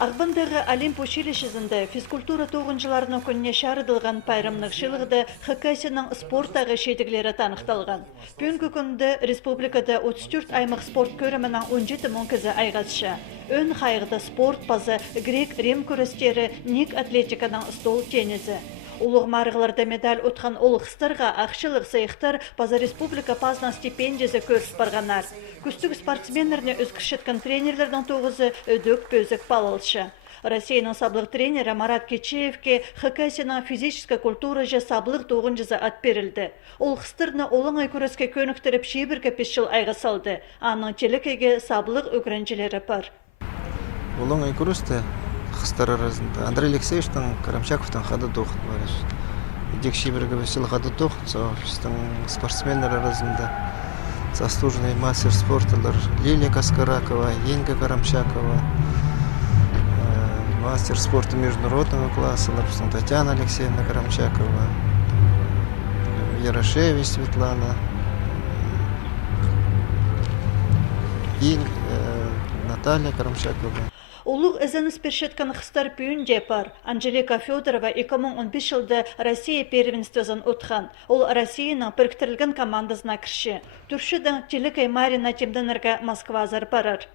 Ағбындағы Олимп училищесінде физкультура тоғыншыларының күнне шарыдылған пайрамның шылығыды Хакасияның спорттағы шетіглері танықталған. Бүгінгі күнді республикада 34 аймақ спорт көрімінің 17 мың кізі айғасшы. Өн қайғыда спорт базы, грек-рим күрестері, ник атлетиканың стол тенізі. Улық марғыларда медаль отқан олықстарға ақшылық сайықтар база республика пазна стипендиясы көріп барғанар. Күстік спортсменлеріне үзкішіткен тренерлердің тоғызы өдік бөзік балалшы. Россияның саблық тренері Марат Кечеевке Хакасияның физическая культура же саблық тоғынжызы ат берілді. Олықстырны олың айкөреске көніктіріп шебірге 5 жыл айға салды. Аның телекеге саблық өгірінжілері бар. Олың айкөресті Хыстар арасында Андрей Алексеевичтің Карамчаковтың хады тоқыт бар. Декші бірге весел хады тоқыт, соғыстың спортсменлер арасында заслуженный мастер спорталар Лилия Каскаракова, Енка Карамчакова, мастер спорта международного класса Татьяна Алексеевна Карамчакова, Ярошевич Светлана и Наталья Карамчакова. Улуг ізініс першеткан қыстар бүйін депар. Анжелика Федорова 2015 жылда Россия первенствозын отқан. Ол Россияның біріктірілген командасына кірші. Түршідің Телекай Марина Темденерге Москва азар барар.